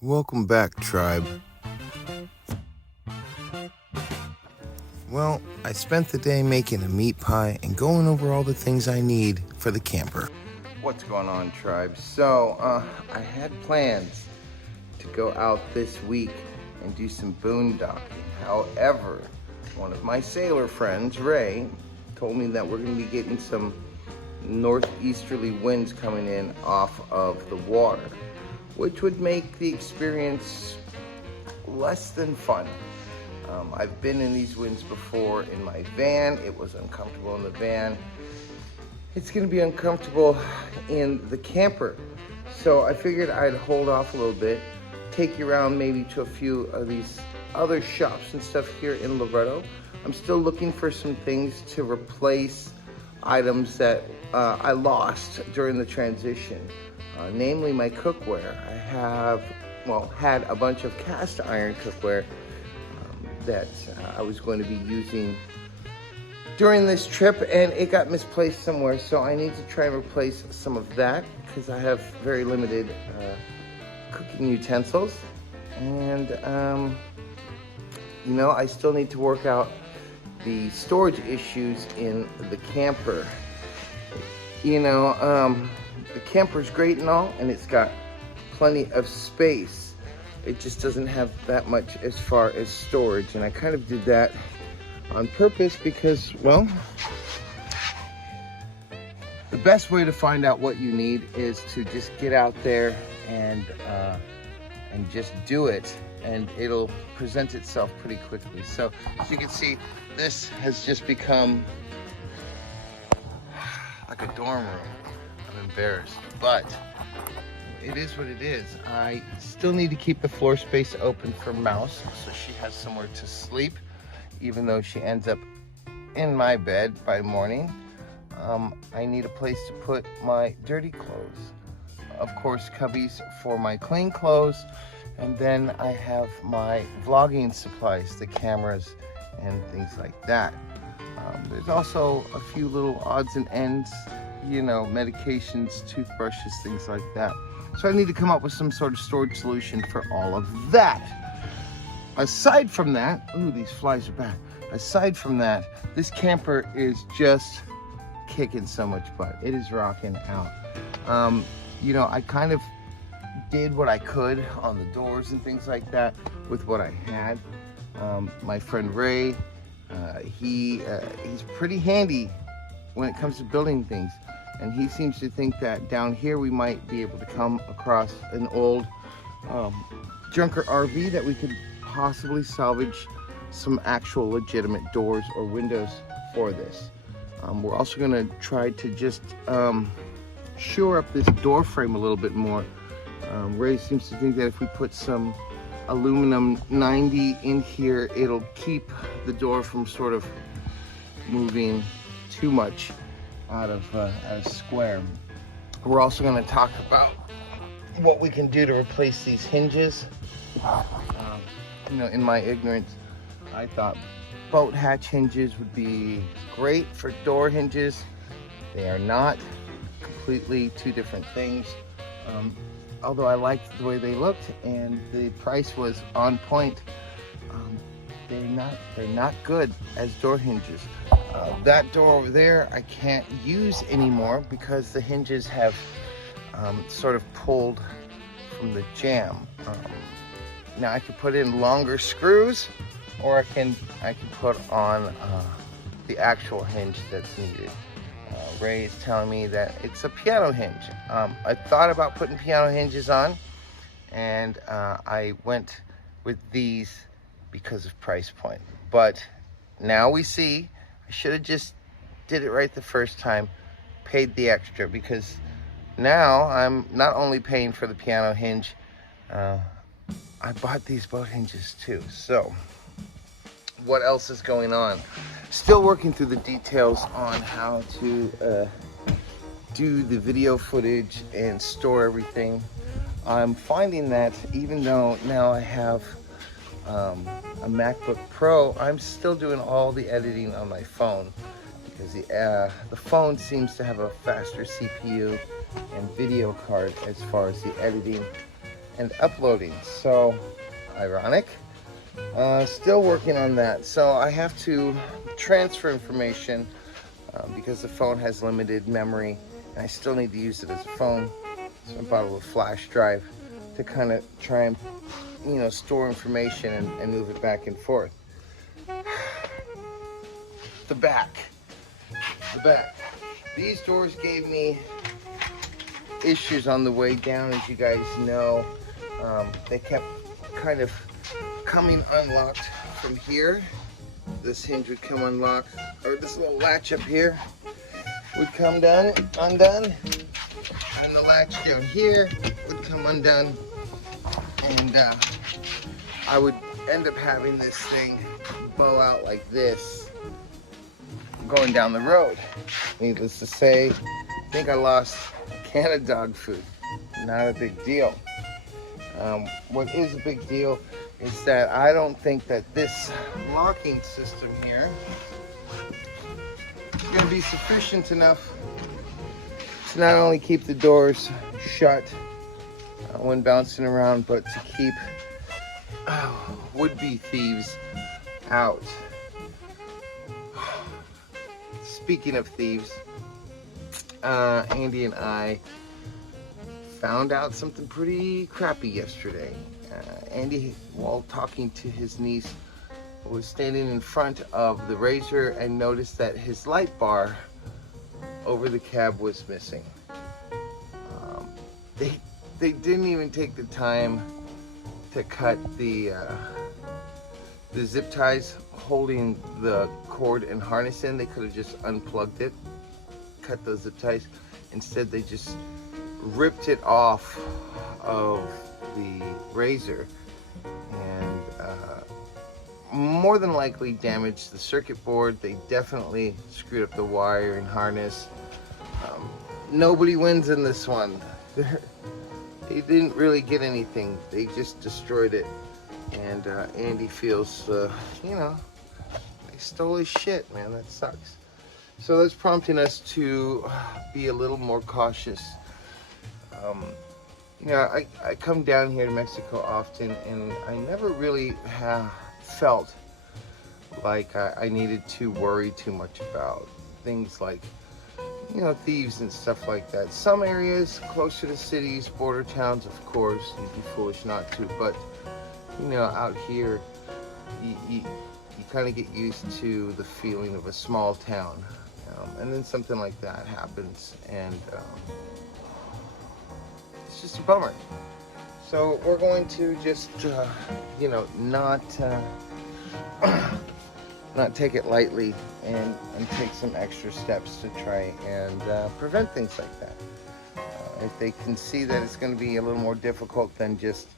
Welcome back, tribe. Well, I spent the day making a meat pie and going over all the things I need for the camper. What's going on, tribe? So, I had plans to go out this week and do some boondocking. However, one of my sailor friends, Ray, told me that we're going to be getting some northeasterly winds coming in off of the water, which would make the experience less than fun. I've been in these winds before in my van. It was uncomfortable in the van. It's gonna be uncomfortable in the camper. So I figured I'd hold off a little bit, take you around maybe to a few of these other shops and stuff here in Loretto. I'm still looking for some things to replace items that I lost during the transition. Namely my cookware. Had a bunch of cast iron cookware that I was going to be using during this trip, and it got misplaced somewhere, so I need to try and replace some of that because I have very limited cooking utensils. And I still need to work out the storage issues in the camper. The camper's great and all, and it's got plenty of space. It just doesn't have that much as far as storage, and I kind of did that on purpose because, well, the best way to find out what you need is to just get out there and just do it, and it'll present itself pretty quickly. So as you can see, this has just become like a dorm room. I'm embarrassed, but it is what it is. I still need to keep the floor space open for Mouse so she has somewhere to sleep, even though she ends up in my bed by morning. I need a place to put my dirty clothes. Of course, cubbies for my clean clothes, and then I have my vlogging supplies, the cameras and things like that. There's also a few little odds and ends, medications, toothbrushes, things like that. So I need to come up with some sort of storage solution for all of that. Aside from that, ooh, these flies are bad. Aside from that, this camper is just kicking so much butt. It is rocking out. I kind of did what I could on the doors and things like that with what I had. My friend Ray, he's pretty handy when it comes to building things. And he seems to think that down here we might be able to come across an old junker RV that we could possibly salvage some actual legitimate doors or windows for this. We're also gonna try to just shore up this door frame a little bit more. Ray seems to think that if we put some aluminum 90 in here, it'll keep the door from sort of moving too much out of square. We're also going to talk about what we can do to replace these hinges. In my ignorance, I thought boat hatch hinges would be great for door hinges. They are not. Completely two different things. Although I liked the way they looked and the price was on point, they're not good as door hinges. That door over there I can't use anymore because the hinges have sort of pulled from the jamb. Now I can put in longer screws, or I can put on the actual hinge that's needed. Ray is telling me that it's a piano hinge. I thought about putting piano hinges on, and I went with these because of price point. But now we see I should have just did it right the first time, paid the extra, because now I'm not only paying for the piano hinge, I bought these boat hinges too. So what else is going on? Still working through the details on how to do the video footage and store everything. I'm finding that even though now I have a MacBook Pro, I'm still doing all the editing on my phone because the phone seems to have a faster CPU and video card as far as the editing and uploading. So ironic. Still working on that. So I have to transfer information because the phone has limited memory and I still need to use it as a phone. So I bought a little flash drive to kind of try and, you know, store information and move it back and forth. The back. These doors gave me issues on the way down, as you guys know. They kept kind of coming unlocked from here. This hinge would come unlocked, or this little latch up here would come undone, and the latch down here would come undone, and I would end up having this thing bow out like this going down the road. Needless to say, I think I lost a can of dog food. Not a big deal. What is a big deal is that I don't think that this locking system here is going to be sufficient enough to not only keep the doors shut when bouncing around, but to keep would-be thieves out. Speaking of thieves, Andy and I found out something pretty crappy yesterday. Andy, while talking to his niece, was standing in front of the RZR and noticed that his light bar over the cab was missing. They didn't even take the time to cut the zip ties holding the cord and harness in. They could have just unplugged it, cut those zip ties. Instead, they just ripped it off of the RZR and more than likely damaged the circuit board. They definitely screwed up the wire and harness. Nobody wins in this one. They didn't really get anything. They just destroyed it. And Andy feels, you know, they stole his shit, man. That sucks. So that's prompting us to be a little more cautious. You know, I come down here to Mexico often, and I never really have felt like I needed to worry too much about things like, you know, thieves and stuff like that. Some areas closer to cities, border towns, of course, you'd be foolish not to, but you know, out here, you kind of get used to the feeling of a small town, and then something like that happens, and it's just a bummer. So we're going to just, you know, not take it lightly and take some extra steps to try and prevent things like that. If they can see that it's going to be a little more difficult than just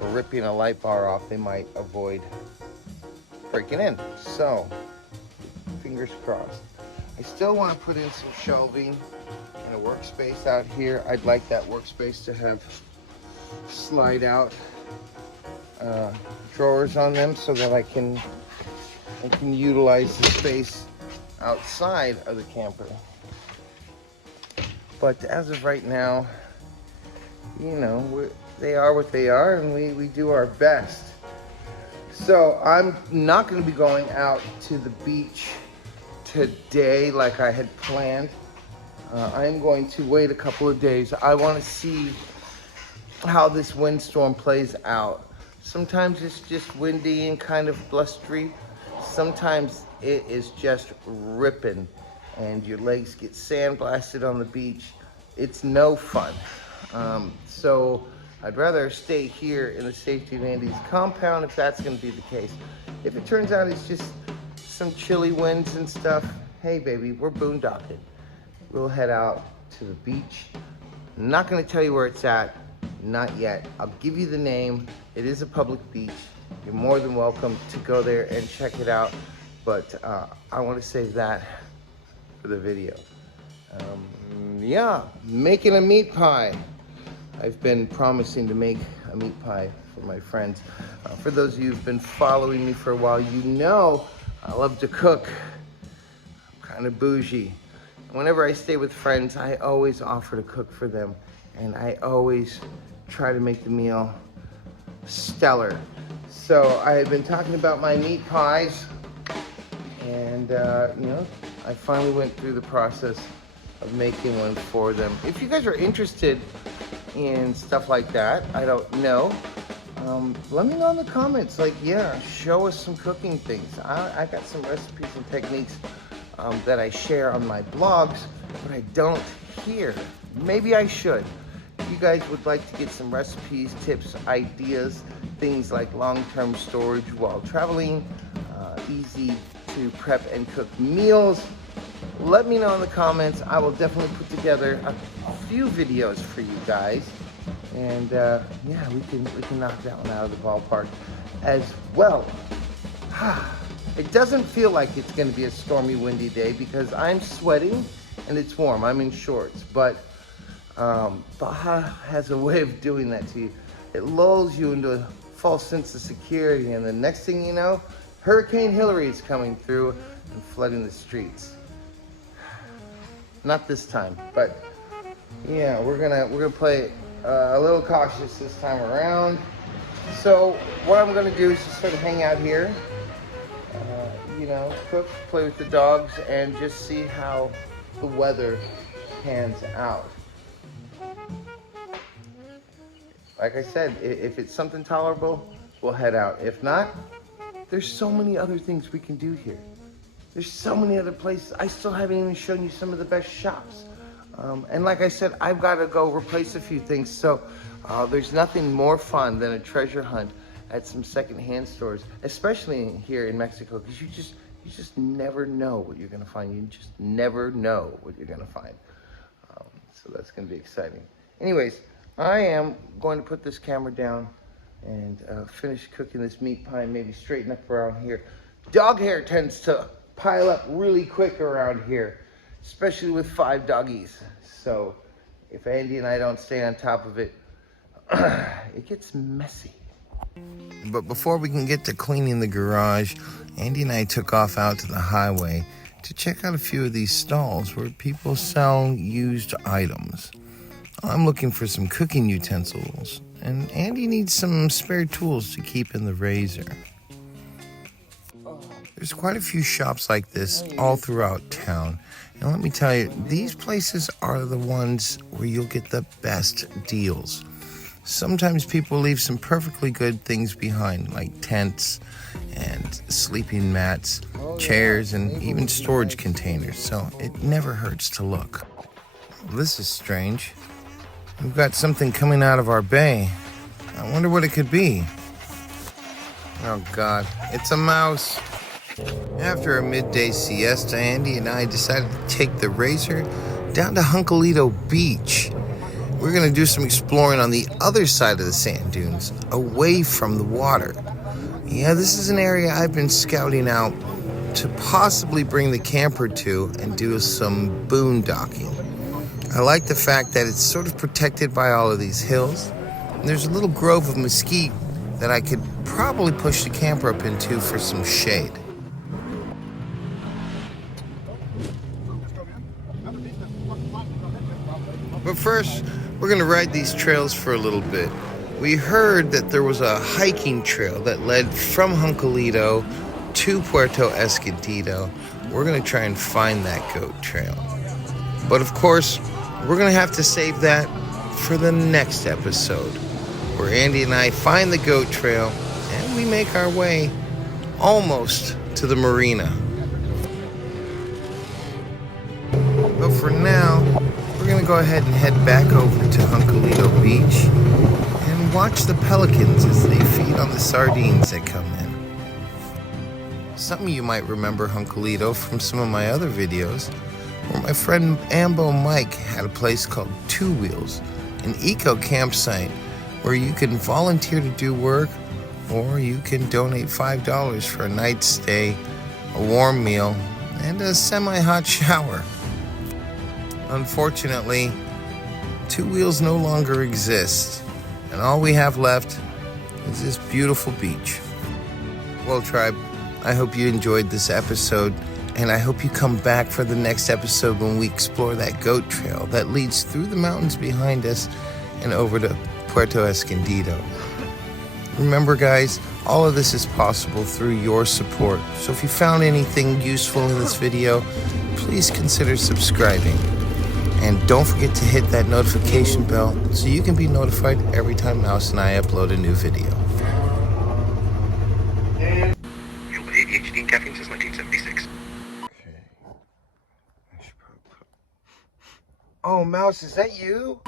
ripping a light bar off, they might avoid breaking in. So, fingers crossed. I still want to put in some shelving and a workspace out here. I'd like that workspace to have slide out drawers on them so that I can utilize the space outside of the camper. But as of right now, you know, they are what they are, and we do our best. So I'm not going to be going out to the beach today like I had planned. I'm going to wait a couple of days. I want to see how this windstorm plays out. Sometimes it's just windy and kind of blustery. Sometimes it is just ripping and your legs get sandblasted on the beach. It's no fun. So I'd rather stay here in the safety of Andy's compound if that's going to be the case. If it turns out it's just some chilly winds and stuff, hey baby, we're boondocking. We'll head out to the beach. I'm not going to tell you where it's at, not yet. I'll give you the name. It is a public beach. You're more than welcome to go there and check it out, but I want to save that for the video. Yeah, making a meat pie. I've been promising to make a meat pie for my friends. For those of you who've been following me for a while, you know I love to cook. I'm kind of bougie. Whenever I stay with friends, I always offer to cook for them, and I always try to make the meal stellar. So I had been talking about my meat pies, and you know, I finally went through the process of making one for them. If you guys are interested in stuff like that, I don't know, let me know in the comments. Like, yeah, show us some cooking things. I got some recipes and techniques that I share on my blogs, but I don't here. Maybe I should. If you guys would like to get some recipes, tips, ideas, things like long-term storage while traveling, easy to prep and cook meals, let me know in the comments. I will definitely put together a few videos for you guys, and yeah, we can knock that one out of the ballpark as well. It doesn't feel like it's going to be a stormy, windy day because I'm sweating and it's warm. I'm in shorts, but Baja has a way of doing that to you. It lulls you into a false sense of security, and the next thing you know, Hurricane Hillary is coming through and flooding the streets. Not this time, but yeah, we're gonna play a little cautious this time around. So what I'm gonna do is just sort of hang out here, you know, cook, play with the dogs, and just see how the weather pans out. Like I said, if it's something tolerable, we'll head out. If not, there's so many other things we can do here. There's so many other places. I still haven't even shown you some of the best shops. And like I said, I've got to go replace a few things. So there's nothing more fun than a treasure hunt at some secondhand stores, especially here in Mexico, because you just never know what you're going to find. You just never know what you're going to find. So that's going to be exciting. Anyways, I am going to put this camera down and finish cooking this meat pie, maybe straighten up around here. Dog hair tends to pile up really quick around here, especially with 5 doggies. So if Andy and I don't stay on top of it, it gets messy. But before we can get to cleaning the garage, Andy and I took off out to the highway to check out a few of these stalls where people sell used items. I'm looking for some cooking utensils, and Andy needs some spare tools to keep in the razor. There's quite a few shops like this all throughout town, and let me tell you, these places are the ones where you'll get the best deals. Sometimes people leave some perfectly good things behind, like tents and sleeping mats, chairs, and even storage containers, so it never hurts to look. This is strange. We've got something coming out of our bay. I wonder what it could be. Oh God, it's a mouse. After a midday siesta, Andy and I decided to take the razor down to Hunkalito Beach. We're gonna do some exploring on the other side of the sand dunes, away from the water. Yeah, this is an area I've been scouting out to possibly bring the camper to and do some boondocking. I like the fact that it's sort of protected by all of these hills. And there's a little grove of mesquite that I could probably push the camper up into for some shade. But first, we're gonna ride these trails for a little bit. We heard that there was a hiking trail that led from Hunkalito to Puerto Escondido. We're gonna try and find that goat trail. But of course, we're gonna have to save that for the next episode, where Andy and I find the goat trail and we make our way almost to the marina. But for now, we're gonna go ahead and head back over to Hunkalito Beach and watch the pelicans as they feed on the sardines that come in. Some of you might remember Hunkalito from some of my other videos, where my friend Ambo Mike had a place called Two Wheels, an eco campsite where you can volunteer to do work, or you can donate $5 for a night's stay, a warm meal, and a semi-hot shower. Unfortunately, Two Wheels no longer exists, and all we have left is this beautiful beach. Well, tribe, I hope you enjoyed this episode, and I hope you come back for the next episode when we explore that goat trail that leads through the mountains behind us and over to Puerto Escondido. Remember guys, all of this is possible through your support. So if you found anything useful in this video, please consider subscribing. And don't forget to hit that notification bell so you can be notified every time Mouse and I upload a new video. Fueled with ADHD and caffeine since 1976. Okay. Oh, Mouse, is that you?